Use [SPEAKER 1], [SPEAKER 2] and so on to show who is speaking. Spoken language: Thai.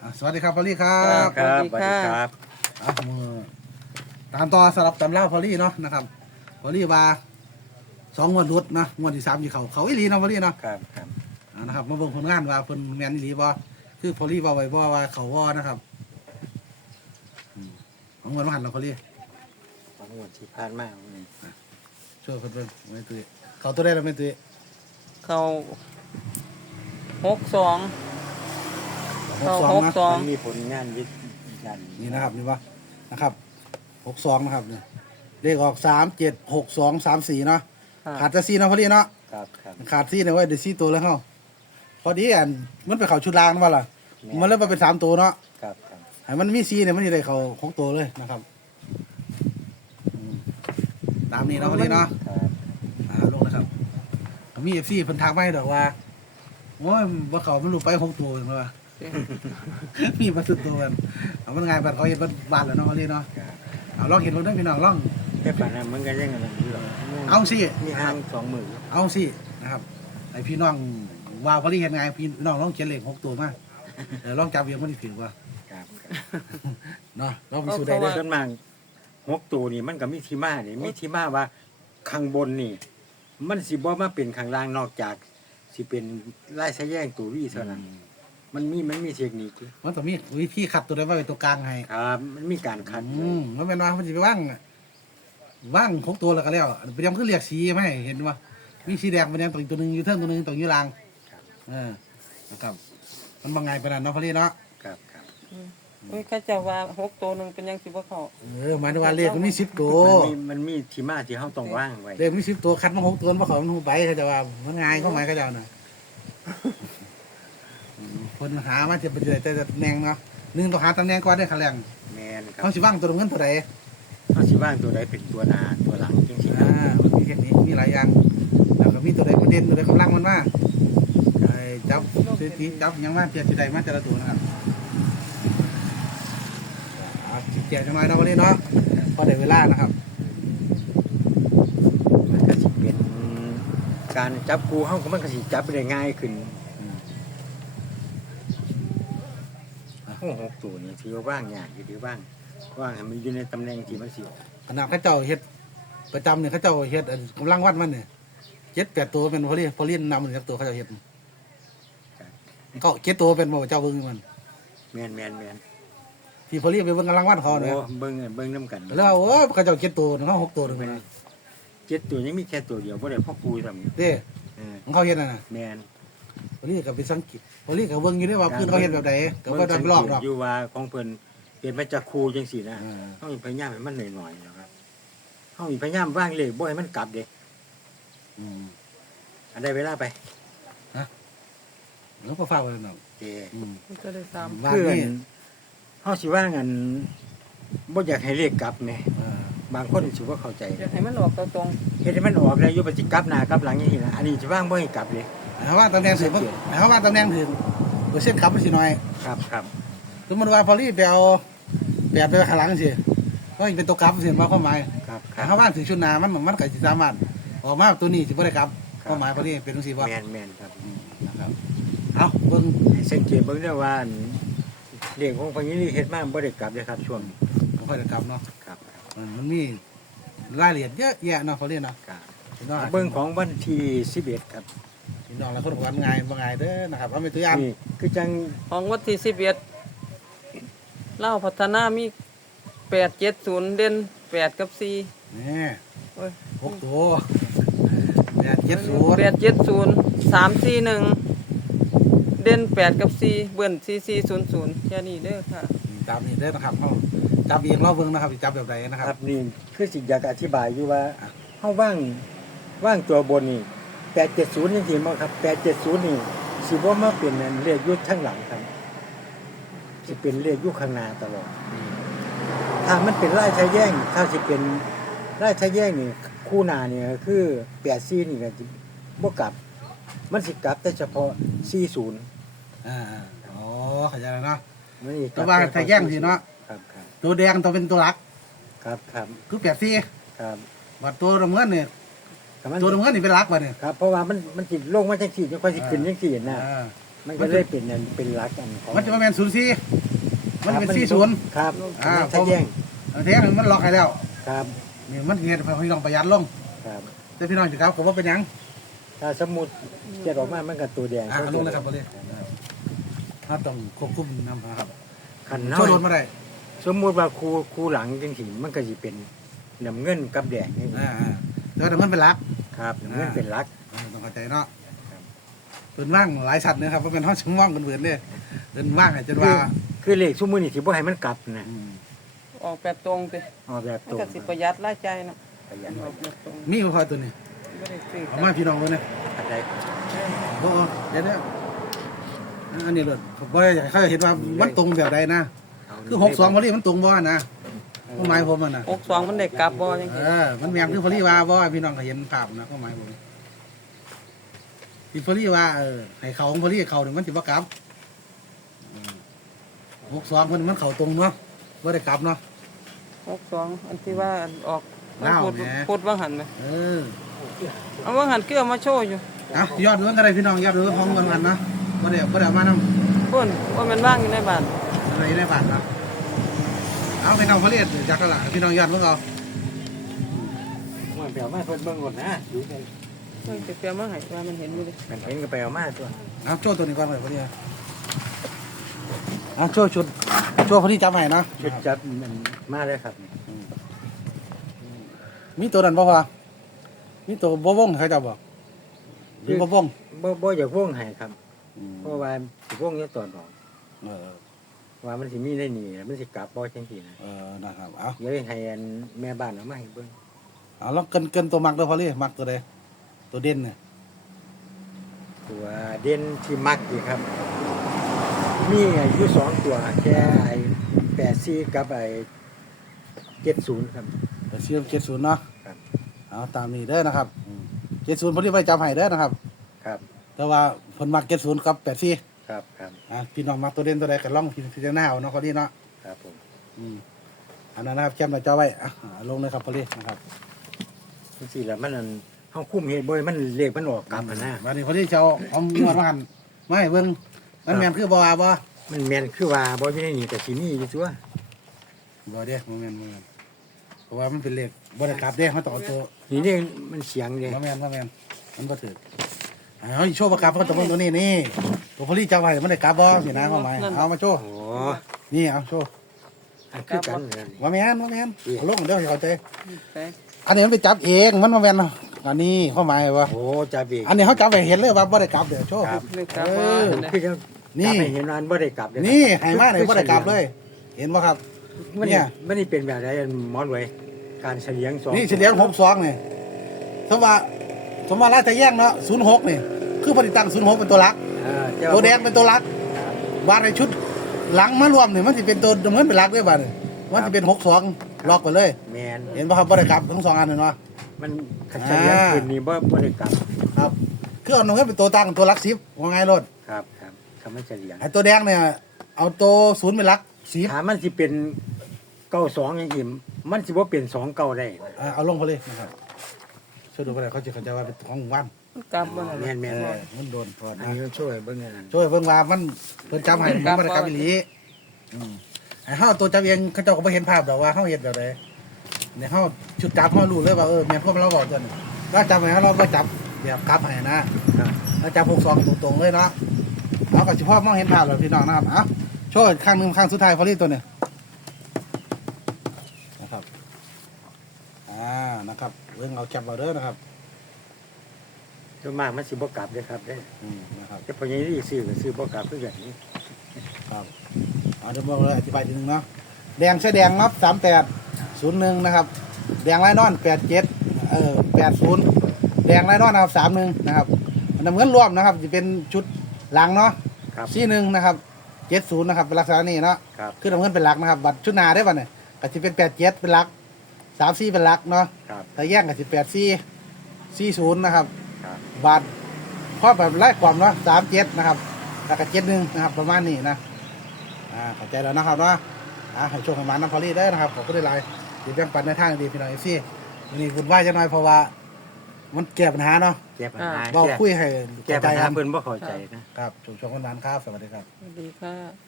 [SPEAKER 1] สวัสดีครับพอลลี่ครั
[SPEAKER 2] ครับ
[SPEAKER 1] บ
[SPEAKER 2] สวัสดีครับ
[SPEAKER 1] มือตามต่อสลับตำเล่าพอลลี่เนาะนะครับพอลลี่ว่า2 งวดรุดนะงวดที่3ที่เขาอีหลีเนาะพอลลี่เนาะ
[SPEAKER 2] ครับครับ
[SPEAKER 1] นะครับมาเบิ่งผลงานว่าเพิ่นแม่นอีหลีบ่คือพอลลี่ว่าไว้บ่ว่าเขาว่านะครับของงวดมาหันเราพอลลี่
[SPEAKER 2] ของหมดที่ผ่านมานี่
[SPEAKER 1] ช่วยเพิ่นเบิ่งไม่ตุ้ยเขาตัวได้แล้วไม่ตุ้ย
[SPEAKER 3] เขา62
[SPEAKER 1] 62นะ
[SPEAKER 3] 62
[SPEAKER 2] มันมีผลงานวิจัย
[SPEAKER 1] นี่นะครับนี่บ่นะครับ62นะครับเนี่ยเลขออก376234เนาะขาดแต่4เนาะพอลลี่เนาะ
[SPEAKER 2] ครับครับ
[SPEAKER 1] ขาดซี่เนี่ยไว้เดี๋ยวซี่ตัวแล้วเข้าพอดีอันมันไปเขาชุดรางมาล่ะมันเริ่มมาเป็น3 ตัวเนาะ
[SPEAKER 2] ครับครับ
[SPEAKER 1] ให้มันมีซี่เนี่ยมันจะได้เขา6 ตัวเลยนะครับตามนี้เนาะพอดีเนาะ
[SPEAKER 2] ครับ
[SPEAKER 1] ลงนะครับมีเอฟซีเพิ่นทักมาให้ดอกว่าโอ้ยว่าเขามันหลุดไป6 ตัวเองว่า มีมาสุดตัวกันเอามันไงบัดเขาเห็นบ้านแล้วเนาะพอดีเนาะ
[SPEAKER 2] ครับ
[SPEAKER 1] เอาลองเห็นรถได้พี่น้องลอง
[SPEAKER 2] แค่ป่านนั้นมันก็ยังอะไรอยู่หรอก
[SPEAKER 1] เอาสิ
[SPEAKER 2] มีห้าง2 มือ
[SPEAKER 1] เอาสินะครับไอพี่น้องว่าพอดีเห็นไงพี่น้องลองเขียนเลข6 ตัวมาเดี๋ยวลองจับเบียงมันถือว่า
[SPEAKER 2] ครับครับ
[SPEAKER 1] เนาะเราพิสูจน์ได้เด้อ
[SPEAKER 2] ส่วนมาก6 ตัวนี่มันก็มีที่มานี่มีที่มาว่าข้างบนนี่ มันสิบ่มาเป็นข้างล่างนอกจากสิเป็นลายสะแยงตัววี่เท่านั้นมันมีเทคนิคอยู่
[SPEAKER 1] มันต้องมีวิธีขัดตัวได้ว่าเป็นตัวกลางให้
[SPEAKER 2] ครับมันมีการคัด
[SPEAKER 1] มันเป็นว่ามันจะไปว่าง6 ตัวแล้วก็แล้วเปรียมคือเรียกสีไหมเห็นว่ามีสีแดงเป็นแดงตัวอีกตัวหนึงอยู่เทิงตัวหนึงตัวอยู่ล่างนะครับมันบางไงไปนั่นเนาะพอดีเนาะ
[SPEAKER 2] ครับครับ
[SPEAKER 3] อุ้ยเขาเจะว่า6 ตัวหนึงเป็นยังสิบ่เข้า
[SPEAKER 1] หมายถึงว่าเลขมันมี10 ตัว
[SPEAKER 2] มันมีที่มาที่เฮาต้องวางไว้
[SPEAKER 1] เลขมี10 ตัวคัดมา6 ตัวเพราะเขามันหูไปเขาจะว่ามันง่ายเข้าหมายเขาจะเอาน่ะคนหามาจะเป็นแต่ตำแหน่งเนาะ1ต้องหาตำแหน่งก่อนได้ขั้นแรก
[SPEAKER 2] แมนครั
[SPEAKER 1] เขาสิว่างตัวเงินตัวใด
[SPEAKER 2] เขาสิว่างตัวใดเป็นตัวหน้าตัวหลังจริงๆ
[SPEAKER 1] มันมีแค่นี้มีหลายอย่างแล้วก็มีตัวใดประเด็นตัวใดกำลังมันมาไอ้จับสถิติจับยังมาเทียบที่ใดมาแต่ละตัวนะครับจิตใจจังไรเนาะวันนี้เนาะพอได้เวลานะครับ
[SPEAKER 2] มันก็สิเป็นการจับกูเฮาก็มันก็สิจับได้ง่ายขึ้น6 ตัวนี่ถือว่าว่างยากอยู่ดีว่างให้มันอยู่ในตำแหน่งที่มันสิออก
[SPEAKER 1] ขณะเขาเจ้าเฮ็ดประจำเนี่ยเขาเจ้าเฮ็ดกำลังวัดมันเนี่ย7-8 ตัวเป็นพอลีนนำ1ตัวเขาเจ้าเฮ็ดก็7 ตัวเป็นบ่เจ้าเบิ่งมัน
[SPEAKER 2] แม่น
[SPEAKER 1] ที่พอลีไปเบิ่งกำลังวัดเขาเนี่ย
[SPEAKER 2] โอ้เบิ่งนำกัน
[SPEAKER 1] แล้วโอ้เขาเจ้า7 ตัวเขา6 ตัวนึง
[SPEAKER 2] เป็น7 ตัวยังมีแค่ตัวเดียวบ่ได้พ่อครูทำ
[SPEAKER 1] เด้ของเขาเฮ็ดน่ะ
[SPEAKER 2] แม่น
[SPEAKER 1] พอลีก็ไปสังเกตพอลีก็เบิ่งอยู่ได้ว่าเพิ่นเขาเฮ็ดแบบใดก็บ่ได้ไปลอกดอก
[SPEAKER 2] อยู่ว่าของเพิ่นเป็นมาจากครูจังซี่นะเฮามีพยายามให้มันหน่อยๆนะครับเฮามีพยายามวางเลขบ่ให้มันกลับเด้อันได้เวลาไป
[SPEAKER 1] แล้วก็ฝากไว้หน่อย
[SPEAKER 2] โอเค
[SPEAKER 3] มันก็ได้3
[SPEAKER 1] ว่า
[SPEAKER 2] คือ
[SPEAKER 1] นี่
[SPEAKER 2] เฮาสิว่างอันบ่อยากให้เลขกลับแหมบางคนสิบ่เข้าใจ
[SPEAKER 3] อยากให้มันออกตรง
[SPEAKER 2] เฮ็ดให้มันออกแล้วอยู่บ่สิกลับหน้ากลับหลังอย่างนี้นะอันนี้สิว่างบ่ให้กลับเลย
[SPEAKER 1] เขาว่าตำแหน่งถึงเขาว่าตำแหน่งถึงเปอร์เซ็นต์ขับมันสิหน่อย
[SPEAKER 2] ครับ
[SPEAKER 1] สมมติว่าพอลี่ไปเอาแบบไปข้างหลังสิก็เป็นตัวกลับสิมาความหมาย
[SPEAKER 2] ครับ
[SPEAKER 1] เขาว่าถึงชุดนามันก็สิสามารถออกมาตัวนี้สิบ่ได้กลับความหมายพอลี่เป็นจังซี่ว่า
[SPEAKER 2] แม่นครับ
[SPEAKER 1] นะครับเอาเบิ่ง
[SPEAKER 2] ให้สังเกตเบิ่งได้อว่าอันเลขของพญานี่เฮ็ดมาบ่ได้กลับเลยครับช่วงนี้
[SPEAKER 1] บ่ค่อยได้กลับเนาะ
[SPEAKER 2] ครับ
[SPEAKER 1] มันมีรายละเอียดเยอะแยะเนาะพอลี่เนาะ
[SPEAKER 2] ครับ
[SPEAKER 1] พี่น้อง
[SPEAKER 2] เบิ่งของวันที่11ครับ
[SPEAKER 1] พี่น้องหลายคนบอกว่าง่ายบ่ง่ายเด้อนะครับเอาไปตัวอย่าง
[SPEAKER 2] นี่คือจัง
[SPEAKER 3] ๆของวันที่11เล่าวพัฒนามี870เด่น8กับ4
[SPEAKER 1] นี่
[SPEAKER 3] โอ้ย
[SPEAKER 1] 6 ตัว870
[SPEAKER 3] 870 341เด่น8กับ4เบิ้น4400แค่นี้เด้อค่ะ
[SPEAKER 1] ตามนี้เด้อนะครับเฮาจับเองเราเบิ่งนะครับสิจับแบบใดนะค
[SPEAKER 2] ค
[SPEAKER 1] รั
[SPEAKER 2] รับ บนี่คือสิอยากอธิบายอยู่ว่าเฮาว่างตัวบนนี่870จังซี่บ่ครับ870นี่สิบ่มาเป็นอันเลขอยู่ข้างหลังครับสิเป็นเลขอยู่ข้างหน้าตลอดถ้ามันเป็นลายชายแย่งถ้าสิเป็นลายชายแย่งนี่คู่หน้านี่ก็คือ84นี่ก็สิบ่กลับ มันสิกลับแต่เฉพาะ40
[SPEAKER 1] อ๋อเข้าใจแล้วเนาะ
[SPEAKER 2] มันอีก
[SPEAKER 1] แต่ว่าถ้าแย่งสิเนาะ
[SPEAKER 2] ครับ
[SPEAKER 1] ตัวแดงต้องเป็นตัวหลัก
[SPEAKER 2] ครับ
[SPEAKER 1] คือ84
[SPEAKER 2] ครับ
[SPEAKER 1] บัดตัวน้ำเงินนี่
[SPEAKER 2] ครับมัน
[SPEAKER 1] ตัวน้ำเงินนี่เป็นหลักบัดนี่
[SPEAKER 2] ครับเพราะว่ามันสิลงมาจังซี่จังค่อยสิขึ้นจังซี่นะ
[SPEAKER 1] อ่า
[SPEAKER 2] มันก็เลยเป็นอันเป็นหลักอันของ
[SPEAKER 1] มันจะมาแมน04มันเป็น40
[SPEAKER 2] ครับ
[SPEAKER 1] อ่า
[SPEAKER 2] มันจะแย่ง
[SPEAKER 1] แท้มันล็อกให้แล้ว
[SPEAKER 2] ครับ
[SPEAKER 1] นี่มันเฮ็ดให้พี่น้องประหยัดลง
[SPEAKER 2] ครับ
[SPEAKER 1] แต่พี่น้องสิครับผมว่าเป็นหยัง
[SPEAKER 2] ถ้าสมมุติเจ็ดออกมามันก็ตัวแดง
[SPEAKER 1] ลงเลยครับบ่เลยถ้าต้องควบคุมนำนะครับ
[SPEAKER 2] คัน
[SPEAKER 1] โชว์โดนมาได้
[SPEAKER 2] สมมุติว่าครูหลังจังซี่มันก็สิเป็นน้ำเงินกับแดงนี่
[SPEAKER 1] แต่มันเป็นหลัก
[SPEAKER 2] ครับน้ำเงินเป็นหลัก
[SPEAKER 1] ต้องเข้าใจเนาะ
[SPEAKER 2] ครับ
[SPEAKER 1] เป็นว่างหลายสัตว์นะครับเพราะเป็นห้องชิงว่างเป็นเวือนเนี่ยเป็นว่างให้จนว่า
[SPEAKER 2] คือเลขซุมื้อนี้สิบ่ให้มันกลับนะ
[SPEAKER 3] ออกแบบตรงสิ
[SPEAKER 2] เอาแบบ
[SPEAKER 3] มัน
[SPEAKER 2] ตรง
[SPEAKER 3] ก็สิประหยัดรายจ่ายเนาะ
[SPEAKER 2] ประหยัด
[SPEAKER 3] ออกแบบตรง
[SPEAKER 1] มีพอตัวนี้
[SPEAKER 3] บ่ได้ซื้อ
[SPEAKER 1] เอามาพี่น้องเลยเนี่ย
[SPEAKER 2] อะไร
[SPEAKER 1] โอ้เดี๋ยวอันนี้เลยผมก็อยากให้เขาเห็นว่ามันตรงแบบใดนะคือ62พอดีมันตรงบ่นะข้อหมายผมมันนะ
[SPEAKER 3] 62มันได้กลับบ่จังซี่
[SPEAKER 1] มันแมงคือพอดีว่าบ่พี่น้องก็เห็นภาพนะข้อหมายผมที่พอดีว่าให้เขาของพอดีเขาเนี่ยมันสิบ่กลับ62คนมันเข้าตรงเนาะบ่ได้กลับเนาะ
[SPEAKER 3] 62อันที่ว่าอันออก
[SPEAKER 1] ลาว
[SPEAKER 3] พูด
[SPEAKER 1] แหม
[SPEAKER 3] พูดว่าหันไหม
[SPEAKER 1] เออ
[SPEAKER 3] เอาว่าหันเกลือมาโชว์อยู่
[SPEAKER 1] ยอดเรื่องอะไรพี่น้องยอดเรื่องของเงินกันนะบ่ได้เอามานำ
[SPEAKER 3] เพิ่นว่ามันว่างอยู่ในบ้าน
[SPEAKER 1] อะไรได้บาทนะเอาไปน้องเขาเรียกจากกระหล่ำพี่น้องยอดพวกเรา
[SPEAKER 2] มันไปเอามาเพิ่นเบิ่งก่อนนะดูกัน
[SPEAKER 3] เพิ่นสิเตรียมมาให้ว่ามันเห็นอยู่ดิ
[SPEAKER 2] มันเห็นก็ไปเอามาตัว
[SPEAKER 1] เอาโจ้ตัวนี้ก่อนเลยพอดีเอาโจ้ชุดโจ้พอดีจำให้นะ
[SPEAKER 2] ชุดจับมันมาเลยครับ
[SPEAKER 1] มีตัวนั้นป่ะมีตัวบ่วงใครจะบอกหรือบ่วง
[SPEAKER 2] บ่อยากวงให้ครับ เพราะว่าสิวงอยู่ตอนออก
[SPEAKER 1] เออ
[SPEAKER 2] ว่ามันสิมีได้นี่มันสิกลับบ่จังซี่นะ
[SPEAKER 1] นะครับเอา
[SPEAKER 2] เดี๋ยวให้อันแม่บ้านเอามาให้เบิ่ง
[SPEAKER 1] เอาแล้วเกินตัวมักด้วยพอดีมักตัวใดตัวเด่นเนี่ย
[SPEAKER 2] ตัวเด่นที่มักดีครับ มีอยู่2ตัวแค่ไอ้84กับไอ้70ครับ
[SPEAKER 1] แต่เชียร์70เนาะ
[SPEAKER 2] ครับ
[SPEAKER 1] เอาตามนี้เด้อนะครับ70พอดีไปจำให้เด้อนะครับ
[SPEAKER 2] ครับ
[SPEAKER 1] แต่ว่าผลมัก70กับ84
[SPEAKER 2] ครับครับ
[SPEAKER 1] พี่น้องมักตัวเด่นตัวใดก็ลองพิจารณาเอาเนาะพอดีเนาะ
[SPEAKER 2] ครับผม
[SPEAKER 1] อันนั้นนะครับแคมป์เราจะไว้ลงเลยครับพอดีนะครับ
[SPEAKER 2] จังซี่ล่ะมันอันเฮาคุมเฮ็ดบ่ให้มันเลขมันออกกลับอะนะ
[SPEAKER 1] วันนี้พอดีเจ้าเอางวดมาหันไม่เบิ่งมันแม่นคือบ่ว่าบ่
[SPEAKER 2] มันแม่นคือว่าบ่อยู่ในนี่ก็สิมีอยู่ตัว
[SPEAKER 1] บ่เด้บ่แม่นเพราะว่ามันเป็นเลขบ่ได้กลับเด้มันต้องเอาตัว
[SPEAKER 2] นี่เด้มันเสียงเด้
[SPEAKER 1] บ่แม่นมันบ่ถูกเฮาสิโชว์ประกลับมันต้องเบิ่งตัวนี้นี่ตัวพอดีเจ้าไว้มันได้กลับบ่สินะความหมายเอามาโชว์
[SPEAKER 2] โอ้
[SPEAKER 1] นี่เอาโชว์
[SPEAKER 2] อันคือกันเลย
[SPEAKER 1] บ่แม่นเอาลงเดี๋ยวสิเข้าใจ
[SPEAKER 3] ไป
[SPEAKER 1] อันนี้มันไปจับเองมันบ่แม่นอันนี้ความหมายว่า
[SPEAKER 2] โอ้จ่าเบก
[SPEAKER 1] อันนี้เฮาจับไว้เห็นเลยว่าบ่ได้กลับเด้อโชว์
[SPEAKER 2] ครับ
[SPEAKER 3] นี่กลับ
[SPEAKER 1] เอ
[SPEAKER 3] บ่
[SPEAKER 1] อ
[SPEAKER 3] อันใด
[SPEAKER 2] คือจะ
[SPEAKER 1] นี่
[SPEAKER 2] จับให้เห็นว่าอันบ่ได้กลับเด้อ
[SPEAKER 1] นี่ให้มาเลยบ่ได้กลับเลย เห็นบ่ครับ
[SPEAKER 2] มัน
[SPEAKER 1] เนี่ย
[SPEAKER 2] มันนี่เป็นแบบใดอันหมอนไว้การเฉลียง2
[SPEAKER 1] นี่เฉลียง62นี่สมว่าราชแย่งเนาะ06นี่คือพอดีตั้ง06เป็นตัวหลัก ตัวแดงเป็นตัวหลักวาดในชุดหลังมารวมนี่มันสิเป็นตัวเหมือนเป็นหลักด้วยบัดนี่มันสิเป็น62ล็อกไปเลย
[SPEAKER 2] แม่น
[SPEAKER 1] เห็นบ่ครับบ่ได้กลับทั้งสองอันเลยเนาะ
[SPEAKER 2] มันเฉลียงขึ้นนี่บ่ได้กลับ
[SPEAKER 1] ครับคือเอาเงินเป็นตัวตั้งตัวหลัก10ว่าไงรถ
[SPEAKER 2] ครับครับคำว่าเฉลียง
[SPEAKER 1] ไอ้ตัวแดงเนี่ยเอาตัว0เป็นหลัก10
[SPEAKER 2] ถ้ามันสิเป็น92อย่างอิ่มมันสิบ่เป็น29ได้นะ
[SPEAKER 1] เอาลงไปเลยนะครับช่วยดูไปเลยเขาจะเข้าใจว่าเป็นของวัน
[SPEAKER 3] มันกลับบ่นั่น
[SPEAKER 2] แม่
[SPEAKER 3] ล่ะ
[SPEAKER 2] นแม่น
[SPEAKER 1] มันโดนพอ
[SPEAKER 2] อัน
[SPEAKER 1] นะ
[SPEAKER 2] นี้ช่วยเบิ่งอันนั้น
[SPEAKER 1] ช่วยเพิ่งว่ามันเพิ่นจำให้มันบ่ได้กลับอีหลีไอ้เฮาตัวจับเองเขาเจ้าก็บ่เห็นภาพดอกว่าเฮาเฮ็ดแบบใดเนี่ยเฮาชุดจับเฮารู้เลยว่าแม่นพวกเราบอกจังถ้าจับให้เราบ่จับแบบกลับให้นะครับ ถ้าจับ62ตรงๆเลยเนาะเอาก็สิพอมองเห็นภาพแล้วพี่น้องนะครับเอาช่วยข้างหนึงข้างสุดท้ายพอรีตัวนี้นะครับนะครับเรื่องเอาแคปเอาเด้อนะครับ
[SPEAKER 2] ส่วนมากมันสิบ่กลับเด้อครับเด้อ
[SPEAKER 1] นะครับ
[SPEAKER 2] แต่พอยังนี่ซื้อก็ซื้อบ่กลับคือกันนี้
[SPEAKER 1] ครับเดี๋ยวบอกเลยอธิบายทีนึงเนาะแดงใช้แดงครับ3801นะครับแดงไร้นอน8780แดงไร้นอนนะครับ31นะครับมันเหมือนรวมนะครับจะเป็นชุดหลังเนาะ
[SPEAKER 2] ครับ
[SPEAKER 1] 41นะครับ70นะครับเป็นลักษณะนี้เนาะ
[SPEAKER 2] ครับ
[SPEAKER 1] คือน้ำเงินเป็นหลักนะครับบัตรชุดหนาได้ป่ะเนี่ยก็จะเป็น87เป็นหลัก34เป็นหลักเนาะ
[SPEAKER 2] ครับ
[SPEAKER 1] ถ้าแยกก็จะ84 40นะครับ
[SPEAKER 2] ครับ
[SPEAKER 1] บาทพอแบบไล่ความเนาะ37นะครับแล้วก็71นะครับประมาณนี้นะเข้าใจแล้วนะครับเนาะให้ช่วงประมาณน้ำพอลี่ได้นะครับผมก็ได้ไลน์ดีแบ่งปันในทางดีพี่น้องเอฟซีวันนี้คุณว่าจะน้อยเพราะว่ามันแก้ปัญหาเนาะ
[SPEAKER 2] แก้ปัญหา
[SPEAKER 1] เราคุยให้
[SPEAKER 2] แก้
[SPEAKER 1] เข้าใจ
[SPEAKER 2] ปัญหา
[SPEAKER 1] ครับ
[SPEAKER 2] เพิ่นบ่เข้าใจนะครับ
[SPEAKER 1] จุกชงคนนั้นครับสวัสดีครับ
[SPEAKER 3] สวัสดีค่ะ